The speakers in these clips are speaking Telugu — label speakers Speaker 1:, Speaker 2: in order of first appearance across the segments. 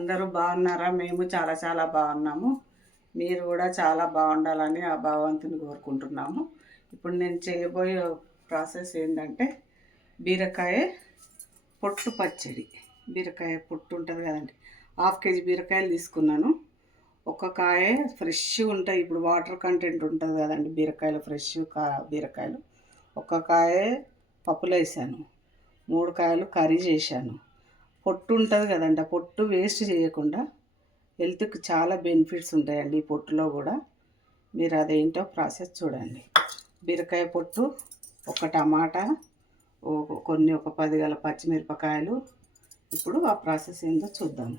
Speaker 1: అందరూ బాగున్నారా? మేము చాలా చాలా బాగున్నాము. మీరు కూడా చాలా బాగుండాలని ఆ భగవంతుని కోరుకుంటున్నాము. ఇప్పుడు నేను చేయబోయే ప్రాసెస్ ఏంటంటే బీరకాయ పొట్టు పచ్చడి. బీరకాయ పొట్టు ఉంటుంది కదండి. హాఫ్ కేజీ బీరకాయలు తీసుకున్నాను. ఒక కాయ ఫ్రెష్గా ఉంటాయి. ఇప్పుడు వాటర్ కంటెంట్ ఉంటుంది కదండి బీరకాయలు ఫ్రెష్ కా బీరకాయలు. ఒక కాయ పప్పులో వేసాను. మూడు కాయలు కర్రీ చేశాను. పొట్టు ఉంటుంది కదండి ఆ పొట్టు వేస్ట్ చేయకుండా హెల్త్కి చాలా బెనిఫిట్స్ ఉంటాయండి ఈ పొట్టులో కూడా. మీరు అదేంటో ప్రాసెస్ చూడండి. బీరకాయ పొట్టు ఒక టమాటా కొన్ని ఒక పది గల పచ్చిమిరపకాయలు. ఇప్పుడు ఆ ప్రాసెస్ ఏందో చూద్దాం.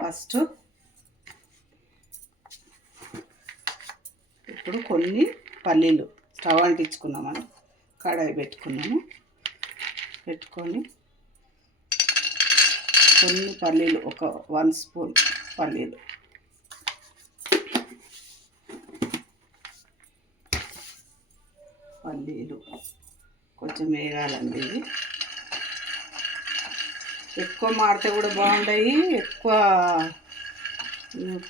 Speaker 1: ఫస్ట్ ఇప్పుడు కొన్ని పల్లీలు స్టవ్ అంటించుకున్నామని కడాయి పెట్టుకున్నాము. పెట్టుకొని కొన్ని పల్లీలు ఒక వన్ స్పూన్ పల్లీలు. పల్లీలు కొంచెం వేగాలండి ఇవి. ఎక్కువ మాడితే కూడా బాగుంటాయి ఎక్కువ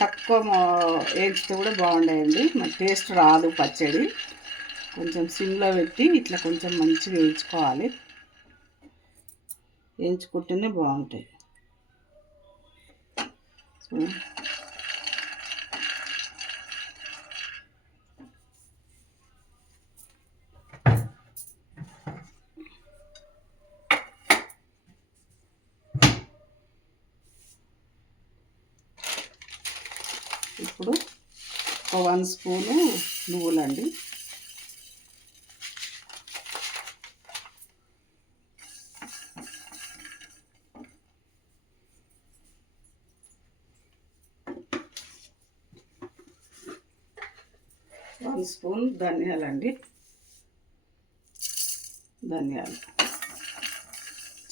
Speaker 1: తక్కువ మా- వేయించితే కూడా బాగుంటాయండి. మరి టేస్ట్ రాదు పచ్చడి. కొంచెం సిమ్లో పెట్టి ఇట్లా కొంచెం మంచిగా వేయించుకోవాలి. వేయించుకుంటేనే బాగుంటాయి. ఇప్పుడు ఒక వన్ స్పూను నువ్వులండి. వన్ స్పూన్ ధనియాలండి. ధనియాలు.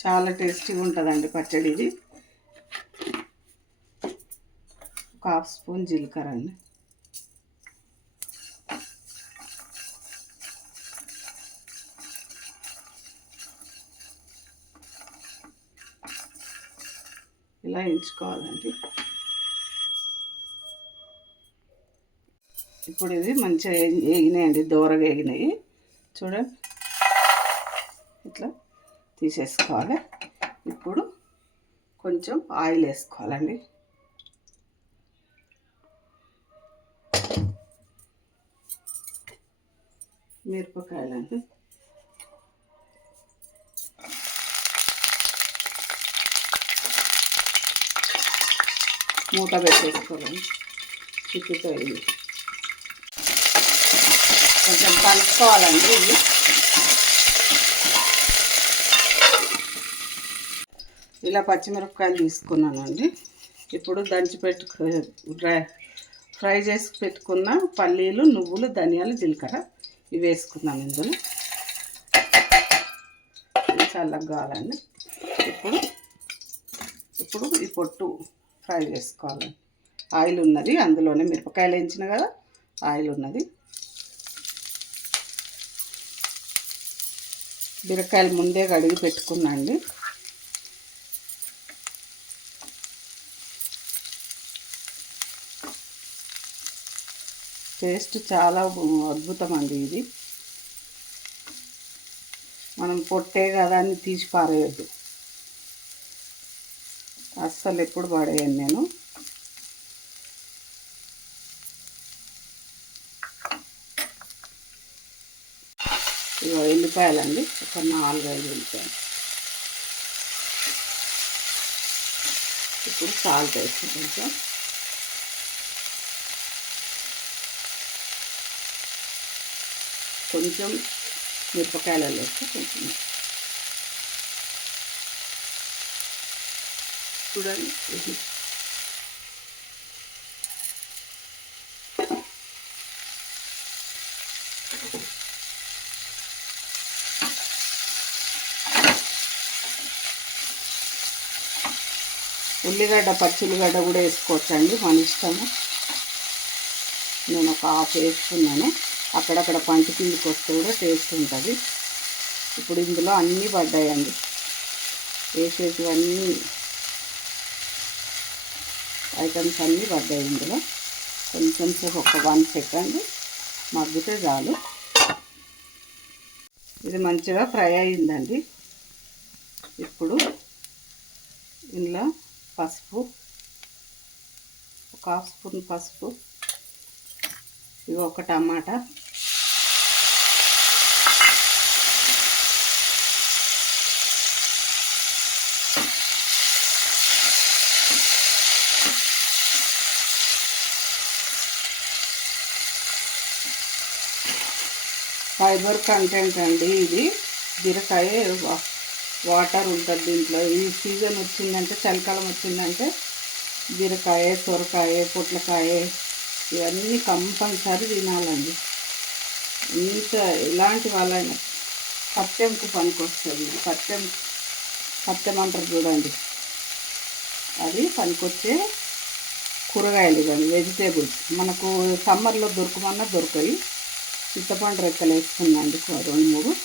Speaker 1: చాలా టేస్టీగా ఉంటుందండి పచ్చడి ఇది ఒక హాఫ్ స్పూన్ జీలకర్ర అండి ఇలా ఎంచుకోవాలండి. ఇప్పుడు ఇది మంచిగా వేగినాయండి దూరగా వేగినాయి చూడండి ఇట్లా తీసేసుకోవాలి. ఇప్పుడు కొంచెం ఆయిల్ వేసుకోవాలండి. మిరపకాయలండి. మూత పెట్టేసుకోవాలి. చిక్కుతాయి. కొంచెం కలుపుకోవాలండి. ఇది ఇలా పచ్చిమిరపకాయలు తీసుకున్నానండి. ఇప్పుడు దంచి పెట్టుకు డ్రై ఫ్రై చేసి పెట్టుకున్న పల్లీలు నువ్వులు ధనియాలు జీలకర్ర ఇవి వేసుకుందాం ఇందులో. చల్లగా కావాలండి. ఇప్పుడు ఇప్పుడు ఈ పొట్టు ఫ్రై చేసుకోవాలి. ఆయిల్ ఉన్నది అందులోనే మిరపకాయలు వేయించిన కదా ఆయిల్ ఉన్నది. బీరకాయలు ముందే కడిగి పెట్టుకున్నా అండి టేస్ట్ చాలా అద్భుతం అండి ఇది. మనం పొట్టే కదా అని తీసి పారేయద్దు. అస్సలు ఎప్పుడు పడేయను నేను. ఇగో ఎల్లిపాయలండి ఒక నాలుగైదు ఎల్లిపాయలు ఇప్పుడు సాల్ట్ వేసి కొంచెం. కొంచెం మిరపకాయలలో వేస్తే కొంచెం. చూడండి. ఉల్లిగడ్డ పచ్చి ఉల్లిగడ్డ కూడా వేసుకోవచ్చండి మన ఇష్టము. నేను ఒక హాఫ్ వేసుకున్నాను. అక్కడక్కడ పంట కిందికి వస్తే కూడా టేస్ట్ ఉంటుంది. ఇప్పుడు ఇందులో అన్నీ పడ్డాయండి. వేసేటివన్నీ ఐటమ్స్ అన్నీ పడ్డాయి ఇందులో. కొంచెం సేపు ఒక వన్ సెకండ్ మగ్గితే చాలు. ఇది మంచిగా ఫ్రై అయిందండి. ఇప్పుడు ఇందులో పసుపు ఒక హాఫ్ స్పూన్ పసుపు ఇవి ఒక టమాటా. ఫైబర్ కంటెంట్ అండి ఇది. బీరకాయ వాటర్ ఉంటుంది దీంట్లో. ఈ సీజన్ వచ్చిందంటే చలికాలం వచ్చిందంటే బీరకాయ సొరకాయ పొట్లకాయ ఇవన్నీ కంపల్సరీ తినాలండి. ఇంత ఎలాంటి వాళ్ళైనా పత్యంకు పనికొస్తుంది. పత్యం పత్యం అంటారు చూడండి. అది పనికొచ్చే కూరగాయలు కానీ వెజిటేబుల్స్. మనకు సమ్మర్లో దొరకమన్నా దొరకాయి. చింతపండు రెక్కలు వేసుకున్నాండి రెండు మూడు.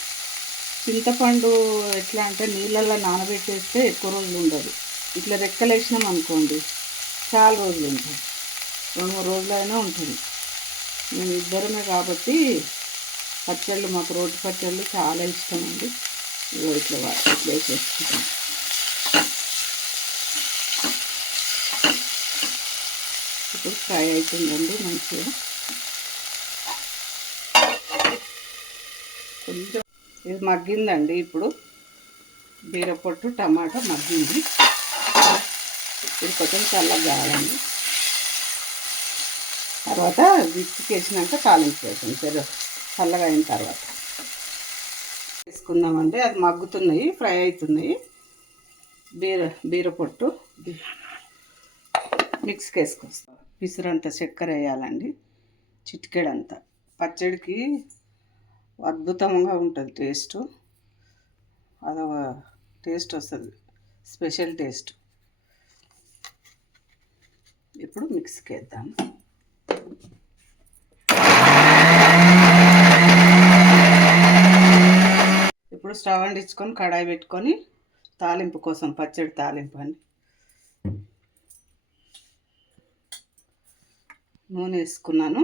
Speaker 1: చింతపండు ఎట్లా అంటే నీళ్ళల్లో నానబెట్టేస్తే ఎక్కువ రోజులు ఉండదు. ఇట్లా రెక్కలేసినాం అనుకోండి చాలా రోజులు ఉంటుంది. రెండు మూడు రోజులైనా ఉంటుంది. మేము ఇద్దరమే కాబట్టి పచ్చళ్ళు మాకు రోటి పచ్చళ్ళు చాలా ఇష్టం అండి ఇట్లా ఇట్లా వేసేసుకుంటాం. ఇప్పుడు ఫ్రై అవుతుందండి మంచిగా. కొంచెం ఇది మగ్గిందండి ఇప్పుడు. బీరపొట్టు టమాటా మగ్గింది. ఇది కొంచెం చల్లగా కావాలండి తర్వాత విచ్చికేసినాక తాలింపు వేసాం సరే చల్లగా అయిన తర్వాత. వేసుకుందామండి. అది మగ్గుతున్నాయి ఫ్రై అవుతున్నాయి. బీర బీరపొట్టు మిక్స్కి వేసుకొస్తాం. పిసురంత చక్కెర వేయాలండి. చిటికెడంత. పచ్చడికి అద్భుతంగా ఉంటుంది టేస్ట్. అదొక టేస్ట్ వస్తుంది. Special taste. ఇప్పుడు మిక్స్కి వేద్దాం ఇప్పుడు స్టవ్ అండించుకొని కడాయి పెట్టుకొని తాలింపు కోసం పచ్చడి తాలింపు అని. నూనె వేసుకున్నాను.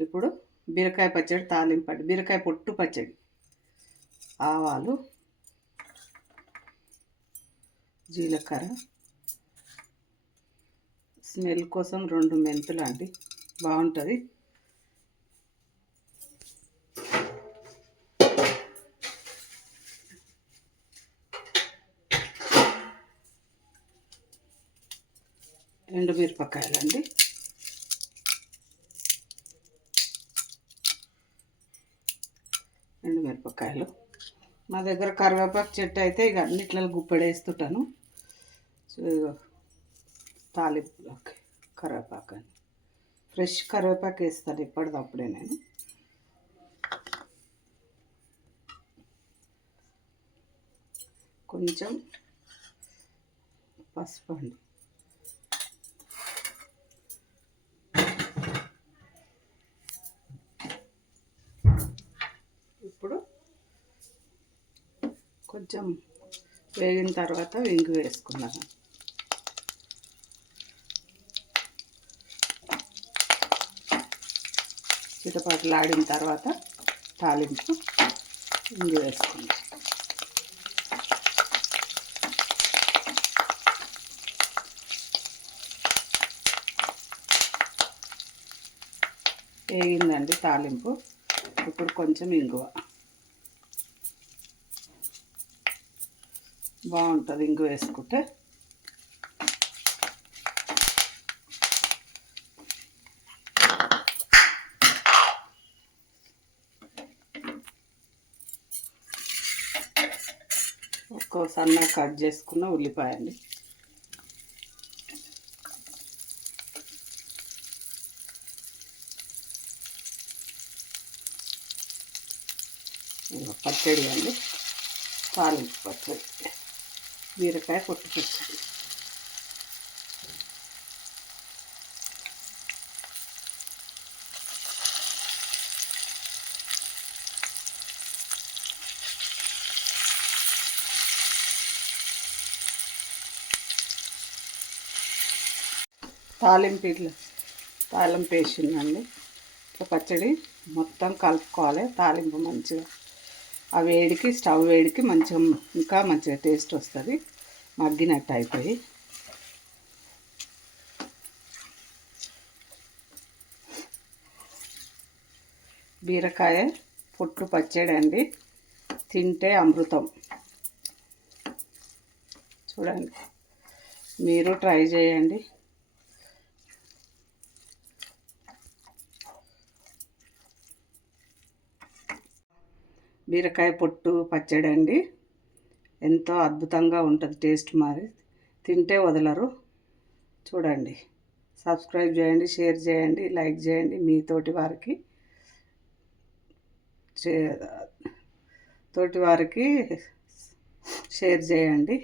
Speaker 1: ఇప్పుడు బీరకాయ పచ్చడి తాలింపండి బీరకాయ పొట్టు పచ్చడి. ఆవాలు జీలకర్ర. స్మెల్ కోసం రెండు మెంతులు అండి. బాగుంటుంది. ఎండుమిరపకాయలండి. మిరపకాయలు మా దగ్గర కరివేపాకు చెట్టు అయితే ఇక అన్నిట్లలో గుప్పెడేస్తుంటాను. సో తాలింపులోకి కరివేపాకు అని ఫ్రెష్ కరివేపాకు వేస్తాను ఇప్పటిదప్పుడే నేను. కొంచెం పసుపు అండి ఇప్పుడు కొంచెం వేగిన తర్వాత ఇంగు వేసుకున్నాను. చిటపాటలు ఆడిన తర్వాత తాలింపు ఇంగు వేసుకున్నాను. వేగిందండి తాలింపు. ఇప్పుడు కొంచెం ఇంగువ. బాగుంటుంది ఇంగు వేసుకుంటే. ఒక్కో సన్న కట్ చేసుకున్న ఉల్లిపాయ అండి పచ్చడి అండి. తాలింపు పచ్చడి. బీరకాయ పొట్టు పచ్చడి తాలింపు ఇట్లా తాలింపు వేసిందండి. ఇట్లా పచ్చడి మొత్తం కలుపుకోవాలి. తాలింపు మంచిగా ఆ వేడికి స్టవ్ వేడికి మంచిగా ఇంకా మంచిగా టేస్ట్ వస్తుంది. మగ్గినట్టు అయిపోయి. బీరకాయ పొట్టు పచ్చడి అండి. తింటే అమృతం. చూడండి. మీరు ట్రై చేయండి. బీరకాయ పొట్టు పచ్చడి అండి. ఎంతో అద్భుతంగా ఉంటుంది టేస్ట్ మరి తింటే వదలరు. చూడండి. సబ్స్క్రైబ్ చేయండి షేర్ చేయండి లైక్ చేయండి మీ తోటి వారికి తోటి వారికి షేర్ చేయండి.